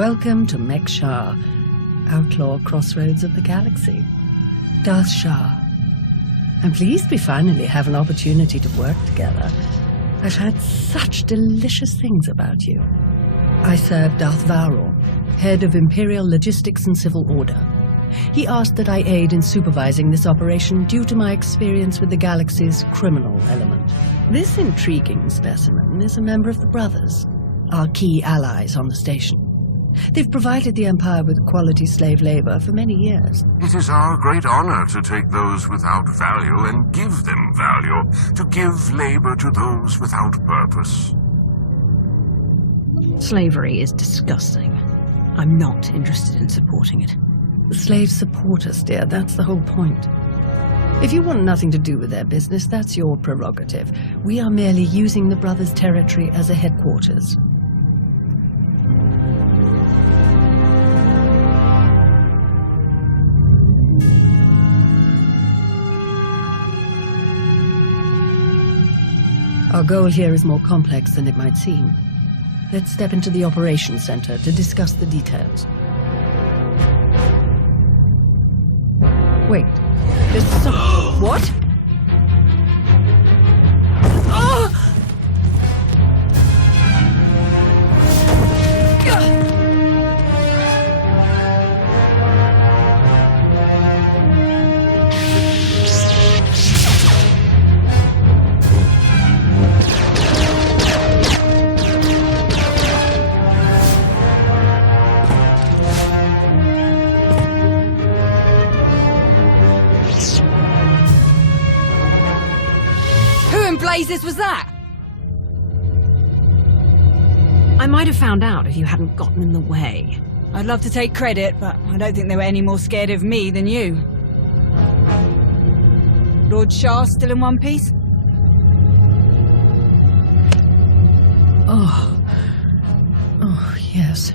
Welcome to Mek-Sha, outlaw crossroads of the galaxy. Darth Shah. I'm pleased we finally have an opportunity to work together. I've heard such delicious things about you. I serve Darth Varon, head of Imperial Logistics and Civil Order. He asked that I aid in supervising this operation due to my experience with the galaxy's criminal element. This intriguing specimen is a member of the Brothers, our key allies on the station. They've provided the Empire with quality slave labor for many years. It is our great honor to take those without value and give them value, to give labor to those without purpose. Slavery is disgusting. I'm not interested in supporting it. The slaves support us, dear. That's the whole point. If you want nothing to do with their business, that's your prerogative. We are merely using the Brothers' territory as a headquarters. Our goal here is more complex than it might seem. Let's step into the operations center to discuss the details. Wait, there's some... What? Blazes was that? I might have found out if you hadn't gotten in the way. I'd love to take credit, but I don't think they were any more scared of me than you. Lord Shah still in one piece? Oh, yes.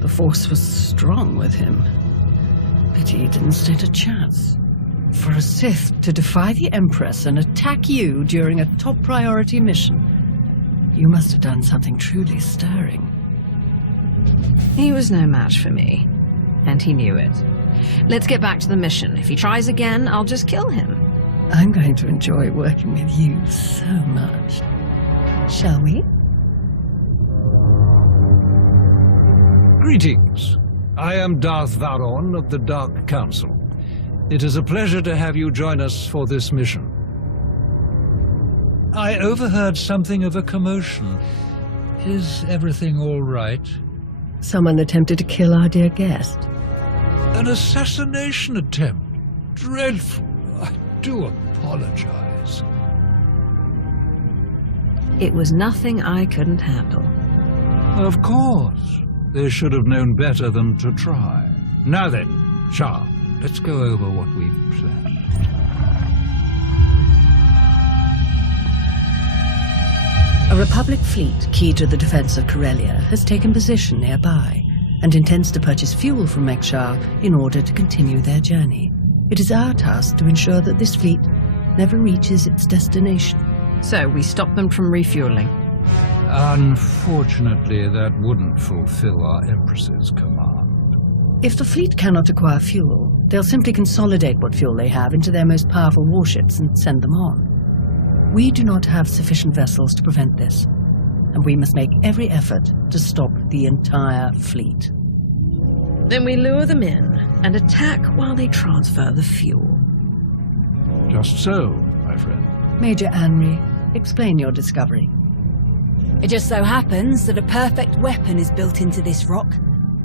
The Force was strong with him. Pity he didn't stand a chance. For a Sith to defy the Empress and attack you during a top priority mission, you must have done something truly stirring. He was no match for me, and he knew it. Let's get back to the mission. If he tries again, I'll just kill him. I'm going to enjoy working with you so much. Shall we? Greetings. I am Darth Varon of the Dark Council. It is a pleasure to have you join us for this mission. I overheard something of a commotion. Is everything all right? Someone attempted to kill our dear guest. An assassination attempt? Dreadful. I do apologize. It was nothing I couldn't handle. Of course. They should have known better than to try. Now then, Shah. Let's go over what we've planned. A Republic fleet key to the defense of Corellia has taken position nearby and intends to purchase fuel from Mek-Sha in order to continue their journey. It is our task to ensure that this fleet never reaches its destination. So we stop them from refueling. Unfortunately, that wouldn't fulfill our Empress's command. If the fleet cannot acquire fuel, they'll simply consolidate what fuel they have into their most powerful warships and send them on. We do not have sufficient vessels to prevent this, and we must make every effort to stop the entire fleet. Then we lure them in and attack while they transfer the fuel. Just so, my friend. Major Anri, explain your discovery. It just so happens that a perfect weapon is built into this rock.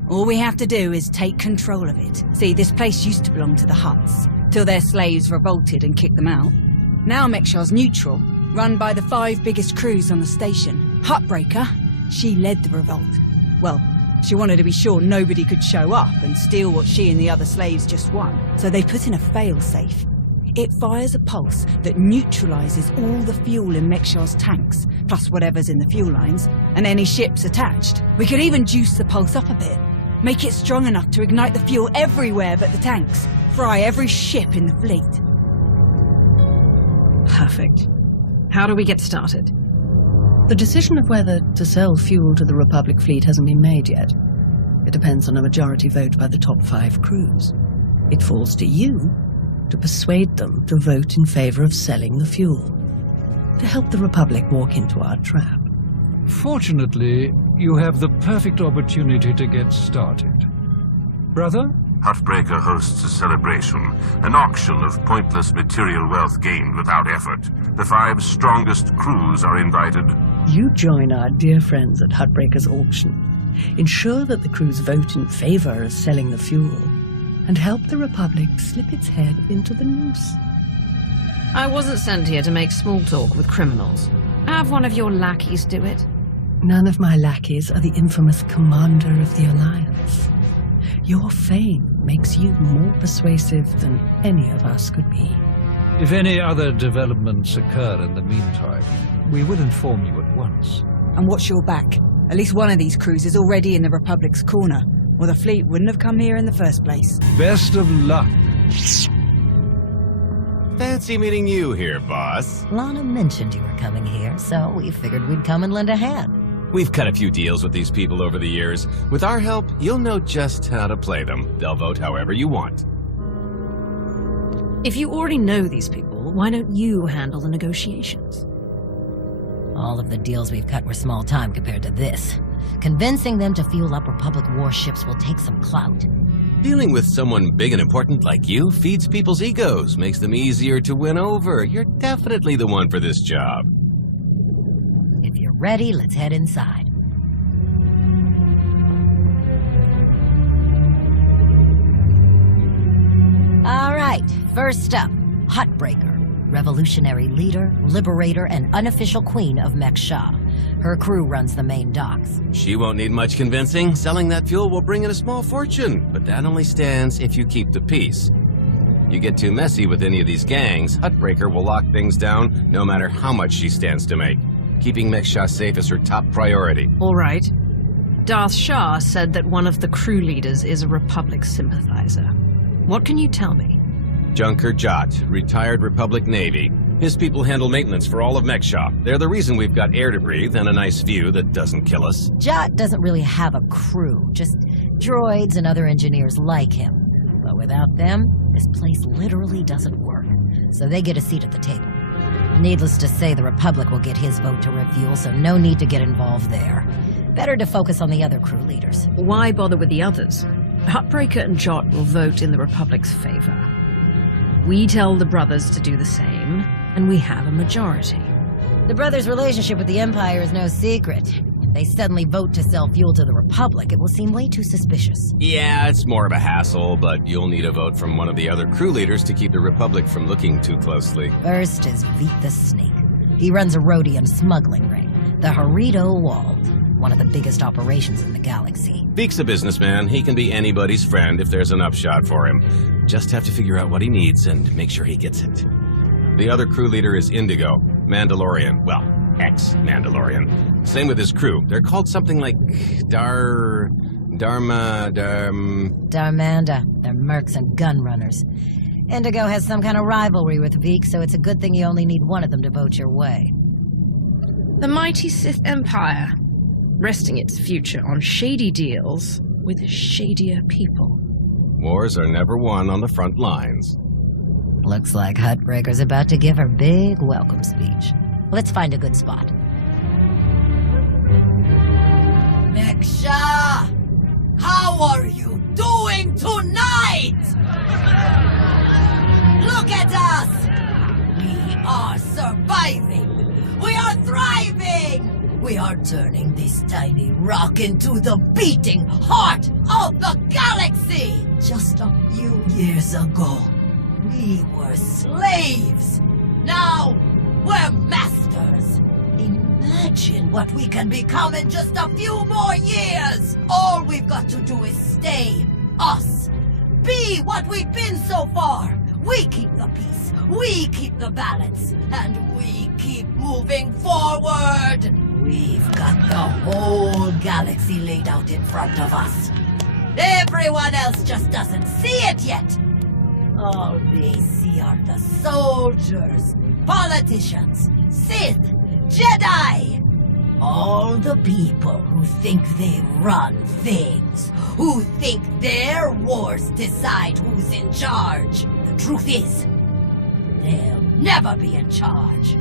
All we have to do is take control of it. See, this place used to belong to the Hutts, till their slaves revolted and kicked them out. Now Mek-Sha's neutral, run by the 5 biggest crews on the station. Huttbreaker, she led the revolt. Well, she wanted to be sure nobody could show up and steal what she and the other slaves just won. So they put in a fail-safe. It fires a pulse that neutralizes all the fuel in Mek-Sha's tanks, plus whatever's in the fuel lines, and any ships attached. We could even juice the pulse up a bit. Make it strong enough to ignite the fuel everywhere but the tanks. Fry every ship in the fleet. Perfect. How do we get started? The decision of whether to sell fuel to the Republic fleet hasn't been made yet. It depends on a majority vote by the top 5 crews. It falls to you to persuade them to vote in favor of selling the fuel, to help the Republic walk into our trap. Fortunately, you have the perfect opportunity to get started. Brother? Huttbreaker hosts a celebration, an auction of pointless material wealth gained without effort. The 5 strongest crews are invited. You join our dear friends at Huttbreaker's auction. Ensure that the crews vote in favor of selling the fuel, and help the Republic slip its head into the noose. I wasn't sent here to make small talk with criminals. Have one of your lackeys do it. None of my lackeys are the infamous commander of the Alliance. Your fame makes you more persuasive than any of us could be. If any other developments occur in the meantime, we will inform you at once. And watch your back. At least one of these crews is already in the Republic's corner, or the fleet wouldn't have come here in the first place. Best of luck. Fancy meeting you here, boss. Lana mentioned you were coming here, so we figured we'd come and lend a hand. We've cut a few deals with these people over the years. With our help, you'll know just how to play them. They'll vote however you want. If you already know these people, why don't you handle the negotiations? All of the deals we've cut were small time compared to this. Convincing them to fuel up Republic warships will take some clout. Dealing with someone big and important like you feeds people's egos, makes them easier to win over. You're definitely the one for this job. If you're ready, let's head inside. All right, first up, Huttbreaker, revolutionary leader, liberator, and unofficial queen of Mek-Sha. Her crew runs the main docks. She won't need much convincing. Selling that fuel will bring in a small fortune, but that only stands if you keep the peace. You get too messy with any of these gangs, Huttbreaker will lock things down no matter how much she stands to make. Keeping Mek-Sha safe is her top priority. All right. Darth Shah said that one of the crew leaders is a Republic sympathizer. What can you tell me? Junker Jot, retired Republic Navy. His people handle maintenance for all of Mek-Sha. They're the reason we've got air to breathe and a nice view that doesn't kill us. Jot doesn't really have a crew, just droids and other engineers like him. But without them, this place literally doesn't work. So they get a seat at the table. Needless to say, the Republic will get his vote to refuel, so no need to get involved there. Better to focus on the other crew leaders. Why bother with the others? Huttbreaker and Jot will vote in the Republic's favor. We tell the brothers to do the same, and we have a majority. The brothers' relationship with the Empire is no secret. If they suddenly vote to sell fuel to the Republic, it will seem way too suspicious. Yeah, it's more of a hassle, but you'll need a vote from one of the other crew leaders to keep the Republic from looking too closely. First is Veet the Snake. He runs a rhodium smuggling ring, the Harrido Wald, one of the biggest operations in the galaxy. Veek's a businessman. He can be anybody's friend if there's an upshot for him. Just have to figure out what he needs and make sure he gets it. The other crew leader is Indigo, Mandalorian. Well, ex-Mandalorian. Same with his crew. They're called something like Darmanda. They're mercs and gun runners. Indigo has some kind of rivalry with Veek, so it's a good thing you only need one of them to vote your way. The mighty Sith Empire, resting its future on shady deals with shadier people. Wars are never won on the front lines. Looks like Huttbreaker's about to give her big welcome speech. Let's find a good spot. Mek-Sha! How are you doing tonight? Look at us! We are surviving! We are thriving! We are turning this tiny rock into the beating heart of the galaxy! Just a few years ago, we were slaves. Now, we're masters. Imagine what we can become in just a few more years. All we've got to do is stay us. Be what we've been so far. We keep the peace, we keep the balance, and we keep moving forward. We've got the whole galaxy laid out in front of us. Everyone else just doesn't see it yet. All they see are the soldiers, politicians, Sith, Jedi. All the people who think they run things, who think their wars decide who's in charge. The truth is, they'll never be in charge.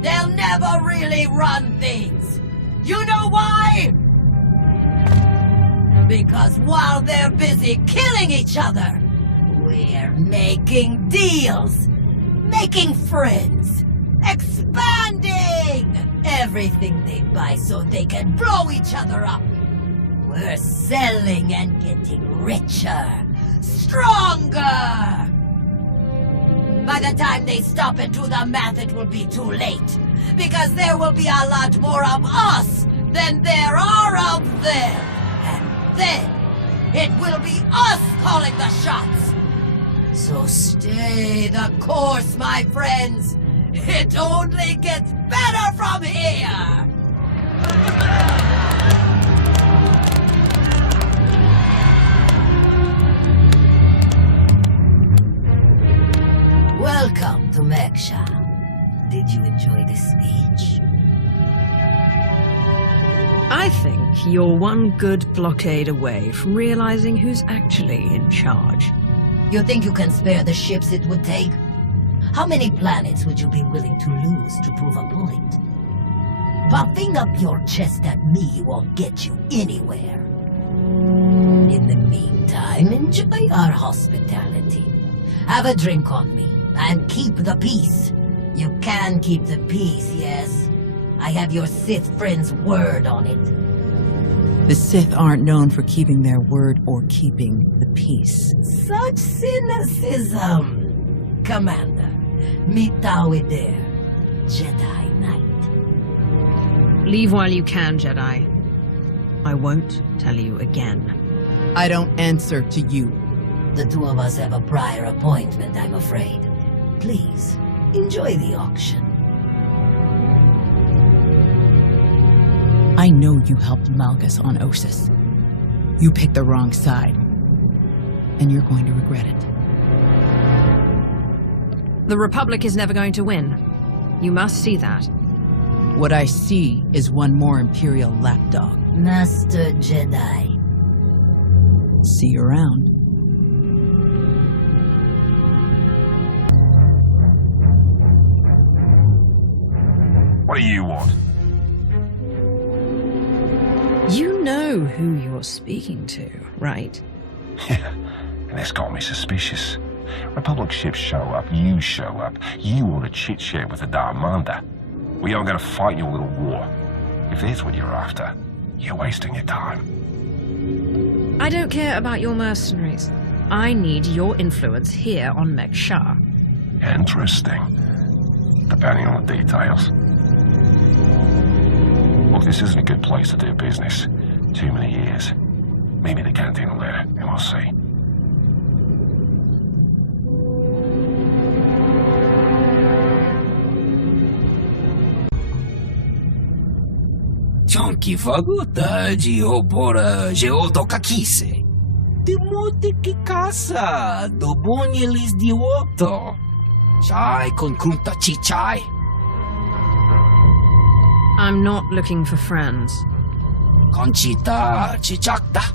They'll never really run things. You know why? Because while they're busy killing each other, we're making deals, making friends, expanding everything they buy so they can blow each other up. We're selling and getting richer, stronger. By the time they stop and do the math, it will be too late. Because there will be a lot more of us than there are of them. And then, it will be us calling the shots. So stay the course, my friends. It only gets better from here. Welcome to Mek-Sha. Did you enjoy the speech? I think you're one good blockade away from realizing who's actually in charge. You think you can spare the ships it would take? How many planets would you be willing to lose to prove a point? Puffing up your chest at me won't get you anywhere. In the meantime, enjoy our hospitality. Have a drink on me, and keep the peace. You can keep the peace, yes? I have your Sith friend's word on it. The Sith aren't known for keeping their word or keeping the peace. Such cynicism! Commander, meet Taui there. Jedi Knight. Leave while you can, Jedi. I won't tell you again. I don't answer to you. The two of us have a prior appointment, I'm afraid. Please, enjoy the auction. I know you helped Malgus on Osis. You picked the wrong side. And you're going to regret it. The Republic is never going to win. You must see that. What I see is one more Imperial lapdog. Master Jedi. See you around. What do you want? You know who you're speaking to, right? Yeah, and this got me suspicious. Republic ships show up, you show up, you want to chit-chat with the Darmander. We aren't going to fight your little war. If that's what you're after, you're wasting your time. I don't care about your mercenaries. I need your influence here on Mek-Sha. Interesting. Depending on the details. Look, this isn't a good place to do business. Too many years. Maybe the canteen later, and we'll see. Chonky faguta geopora geotokakise. Demote que casa do bonielis di otto. Chai con kunta chichai. I'm not looking for friends. Conchita chichakta.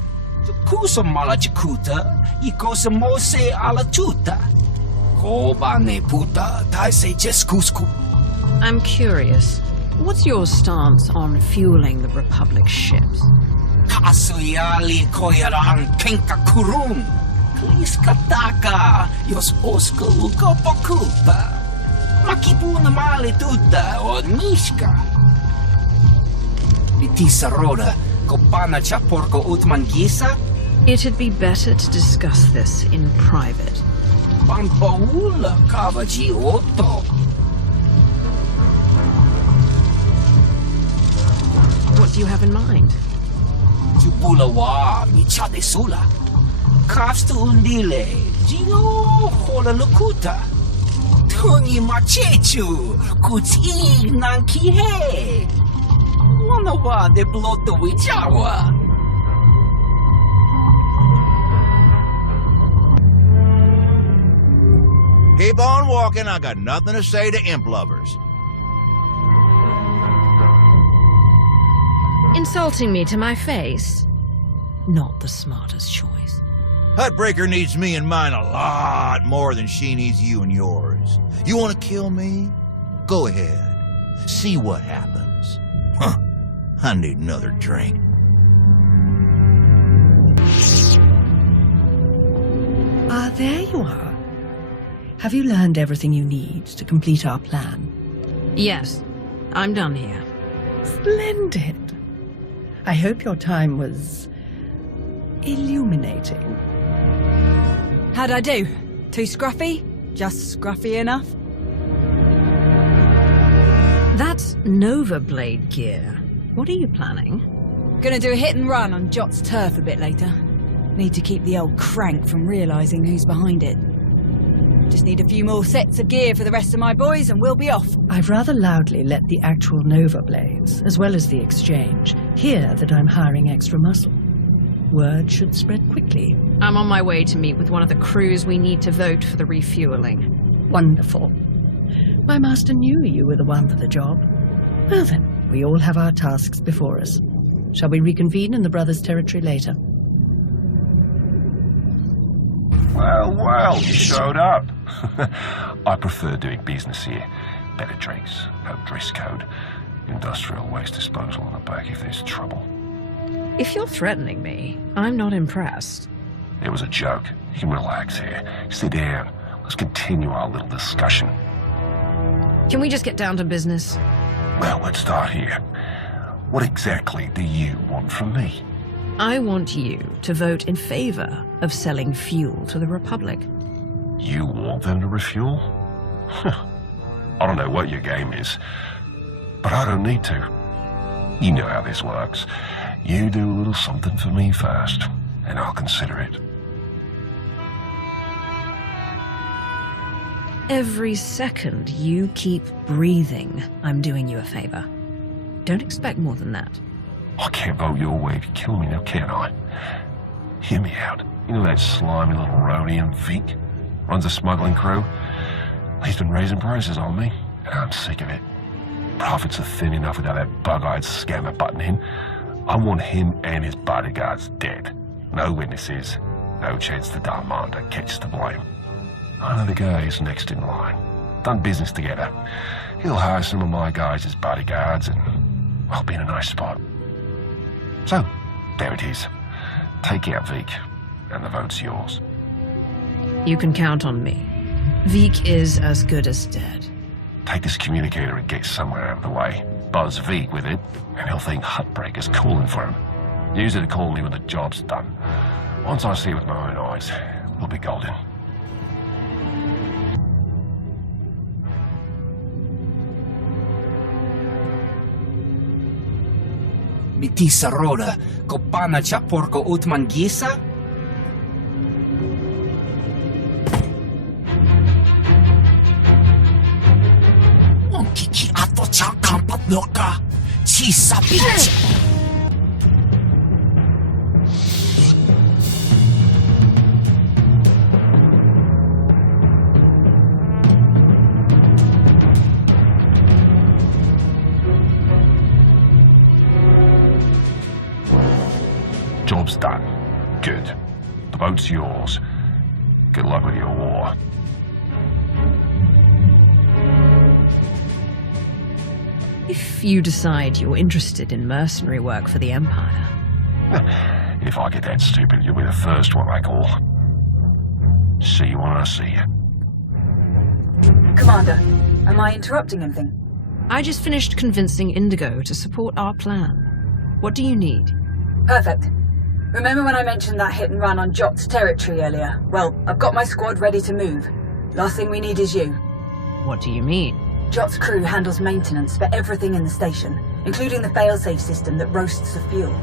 Kusa mala chikuta. Ikosa mose ala chuta. Koba ne puta taise jeskusku. I'm curious. What's your stance on fueling the Republic ships? Kasuyali koyaran kenka kurun. Kliskataka yos oska uka pokuta. Makipuna male tuta od mishka. Vitisa roda kopana chaporko utmangisa. It'd be better to discuss this in private. Pampaula kavaji otto. What do you have in mind? Tupulawa michade sula. Kafstu undile. Gino hola lokuta. Tuni machechu. Kuti nankihe. Wanawa de bloto wichawa. Keep on walking. I got nothing to say to imp lovers. Insulting me to my face? Not the smartest choice. Hutbreaker needs me and mine a lot more than she needs you and yours. You want to kill me? Go ahead. See what happens. Huh. I need another drink. Ah, there you are. Have you learned everything you need to complete our plan? Yes, I'm done here. Splendid. I hope your time was illuminating. How'd I do? Too scruffy? Just scruffy enough? That's Nova Blade gear. What are you planning? Gonna do a hit and run on Jot's turf a bit later. Need to keep the old crank from realising who's behind it. Just need a few more sets of gear for the rest of my boys and we'll be off. I've rather loudly let the actual Nova Blades, as well as the Exchange, hear that I'm hiring extra muscle. Word should spread quickly. I'm on my way to meet with one of the crews we need to vote for the refueling. Wonderful. My master knew you were the one for the job. Well then, we all have our tasks before us. Shall we reconvene in the Brothers' territory later? Well, you showed up. I prefer doing business here. Better drinks, no dress code, industrial waste disposal on the back if there's trouble. If you're threatening me, I'm not impressed. It was a joke. You can relax here. Sit down. Let's continue our little discussion. Can we just get down to business? Well, let's start here. What exactly do you want from me? I want you to vote in favor of selling fuel to the Republic. You want them to refuel? I don't know what your game is, but I don't need to. You know how this works. You do a little something for me first, and I'll consider it. Every second you keep breathing, I'm doing you a favor. Don't expect more than that. I can't vote your way if you kill me now, can I? Hear me out. You know that slimy little Rhodian Vic? Runs a smuggling crew? He's been raising prices on me, and I'm sick of it. Profits are thin enough without that bug-eyed scammer butting in. I want him and his bodyguards dead. No witnesses, no chance the Darmanda catches the blame. I know the guy who's next in line. Done business together. He'll hire some of my guys as bodyguards and I'll be in a nice spot. So, there it is. Take out Vic, and the vote's yours. You can count on me. Vic is as good as dead. Take this communicator and get somewhere out of the way. Buzz Vic with it, and he'll think Hutbreaker's calling for him. Use it to call me when the job's done. Once I see it with my own eyes, we'll be golden. Mitisa roda, kopana cha porco utmangisa? Onkiki ato cha kampat noka, chisa bitch. Job's done. Good. The boat's yours. Good luck with your war. If you decide you're interested in mercenary work for the Empire. If I get that stupid, you'll be the first one I call. See you when I see you. Commander, am I interrupting anything? I just finished convincing Indigo to support our plan. What do you need? Perfect. Remember when I mentioned that hit and run on Jot's territory earlier? Well, I've got my squad ready to move. Last thing we need is you. What do you mean? Jot's crew handles maintenance for everything in the station, including the failsafe system that roasts the fuel.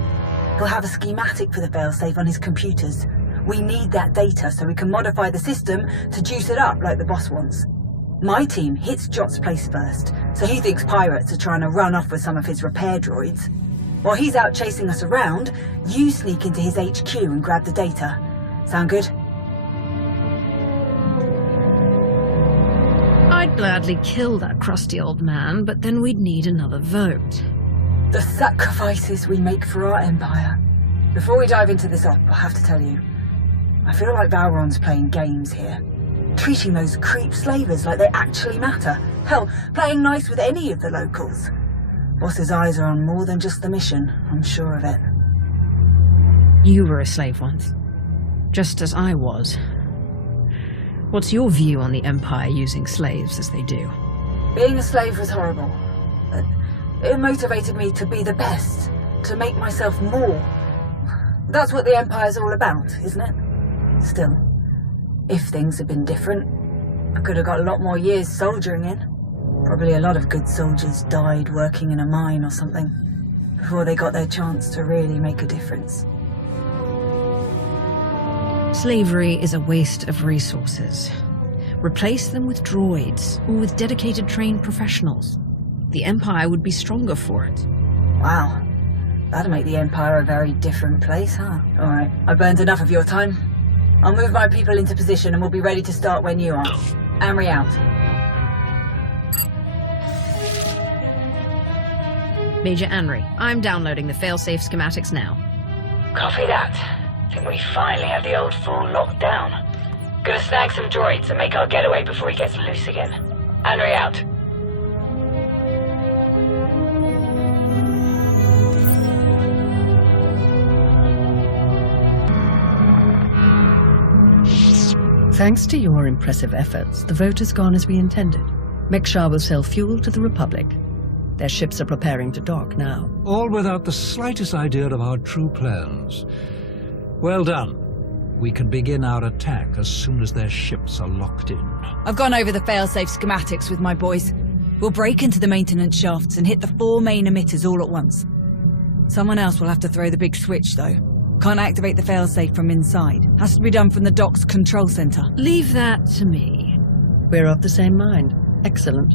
He'll have a schematic for the failsafe on his computers. We need that data so we can modify the system to juice it up like the boss wants. My team hits Jot's place first, so he thinks pirates are trying to run off with some of his repair droids. While he's out chasing us around, you sneak into his HQ and grab the data. Sound good? I'd gladly kill that crusty old man, but then we'd need another vote. The sacrifices we make for our empire. Before we dive into this op, I have to tell you, I feel like Valron's playing games here. Treating those creep slavers like they actually matter. Hell, playing nice with any of the locals. Boss's eyes are on more than just the mission, I'm sure of it. You were a slave once. Just as I was. What's your view on the Empire using slaves as they do? Being a slave was horrible, but it motivated me to be the best, to make myself more. That's what the Empire's all about, isn't it? Still, if things had been different, I could have got a lot more years soldiering in. Probably a lot of good soldiers died working in a mine or something, before they got their chance to really make a difference. Slavery is a waste of resources. Replace them with droids, or with dedicated trained professionals. The Empire would be stronger for it. Wow. That'd make the Empire a very different place, huh? Alright, I burned enough of your time. I'll move my people into position and we'll be ready to start when you are. Amory out. Major Anri, I'm downloading the failsafe schematics now. Copy that. Think we finally have the old fool locked down. Gonna snag some droids and make our getaway before he gets loose again. Anri out. Thanks to your impressive efforts, the vote has gone as we intended. Mek-Sha will sell fuel to the Republic. Their ships are preparing to dock now. All without the slightest idea of our true plans. Well done. We can begin our attack as soon as their ships are locked in. I've gone over the failsafe schematics with my boys. We'll break into the maintenance shafts and hit the 4 main emitters all at once. Someone else will have to throw the big switch, though. Can't activate the failsafe from inside. Has to be done from the dock's control center. Leave that to me. We're of the same mind. Excellent.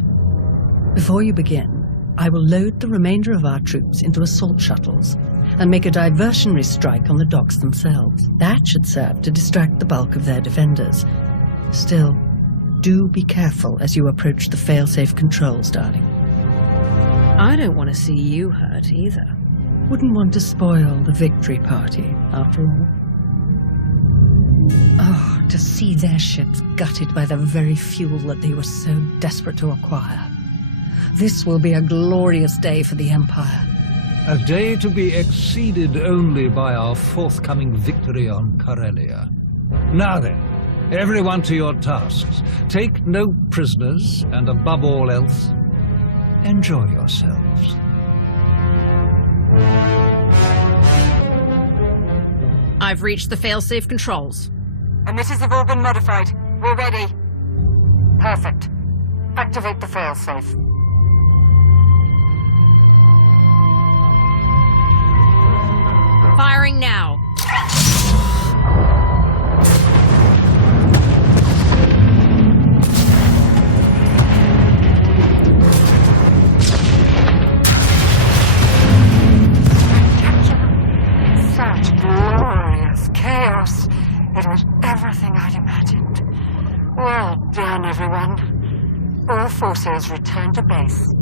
Before you begin, I will load the remainder of our troops into assault shuttles and make a diversionary strike on the docks themselves. That should serve to distract the bulk of their defenders. Still, do be careful as you approach the failsafe controls, darling. I don't want to see you hurt either. Wouldn't want to spoil the victory party, after all. Oh, to see their ships gutted by the very fuel that they were so desperate to acquire. This will be a glorious day for the Empire. A day to be exceeded only by our forthcoming victory on Corellia. Now then, everyone to your tasks. Take no prisoners, and above all else, enjoy yourselves. I've reached the failsafe controls. Emitters have all been modified. We're ready. Perfect. Activate the failsafe. Firing now. Such glorious chaos. It was everything I'd imagined. Well done, everyone. All forces return to base.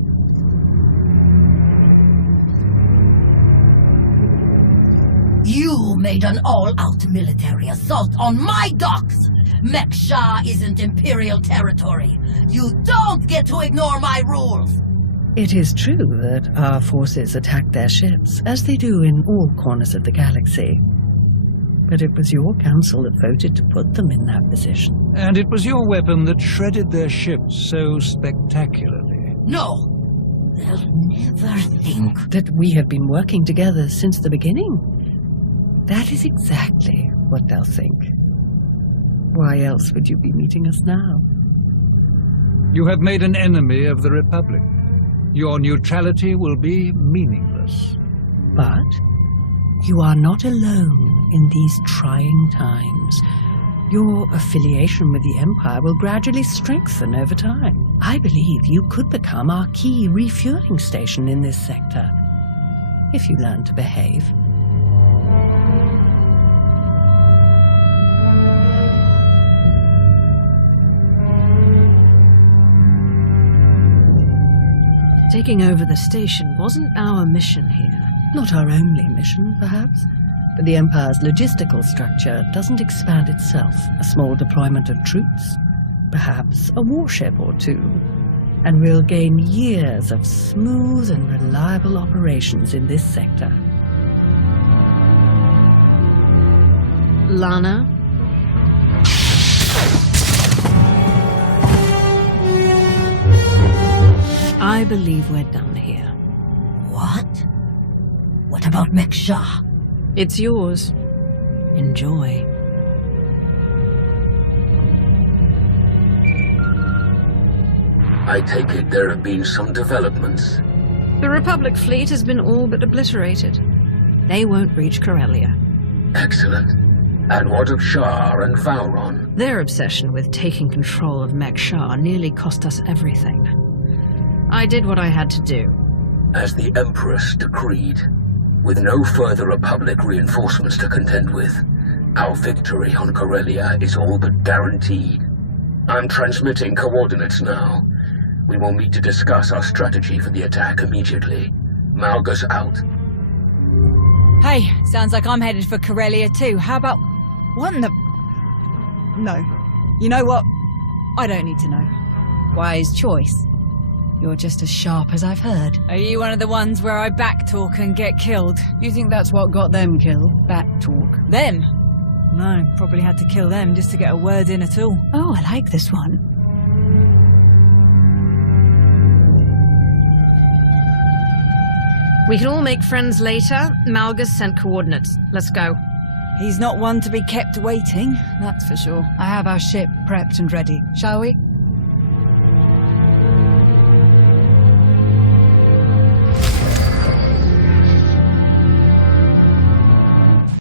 You made an all-out military assault on my docks! Mek-Sha isn't Imperial territory. You don't get to ignore my rules! It is true that our forces attacked their ships, as they do in all corners of the galaxy. But it was your council that voted to put them in that position. And it was your weapon that shredded their ships so spectacularly. No! They'll never think that we have been working together since the beginning. That is exactly what they'll think. Why else would you be meeting us now? You have made an enemy of the Republic. Your neutrality will be meaningless. But you are not alone in these trying times. Your affiliation with the Empire will gradually strengthen over time. I believe you could become our key refueling station in this sector, if you learn to behave. Taking over the station wasn't our mission here. Not our only mission, perhaps. But the Empire's logistical structure doesn't expand itself. A small deployment of troops, perhaps a warship or two, and we'll gain years of smooth and reliable operations in this sector. Lana? I believe we're done here. What? What about Mek-Sha? It's yours. Enjoy. I take it there have been some developments. The Republic fleet has been all but obliterated. They won't reach Corellia. Excellent. And what of Shah and Vauron? Their obsession with taking control of Mek-Sha nearly cost us everything. I did what I had to do. As the Empress decreed, with no further Republic reinforcements to contend with, our victory on Corellia is all but guaranteed. I'm transmitting coordinates now. We will meet to discuss our strategy for the attack immediately. Malgus out. Hey, sounds like I'm headed for Corellia too. How about... What in the... No. You know what? I don't need to know. Wise choice. You're just as sharp as I've heard. Are you one of the ones where I backtalk and get killed? You think that's what got them killed? Backtalk. Them? No, probably had to kill them just to get a word in at all. Oh, I like this one. We can all make friends later. Malgus sent coordinates. Let's go. He's not one to be kept waiting, that's for sure. I have our ship prepped and ready. Shall we?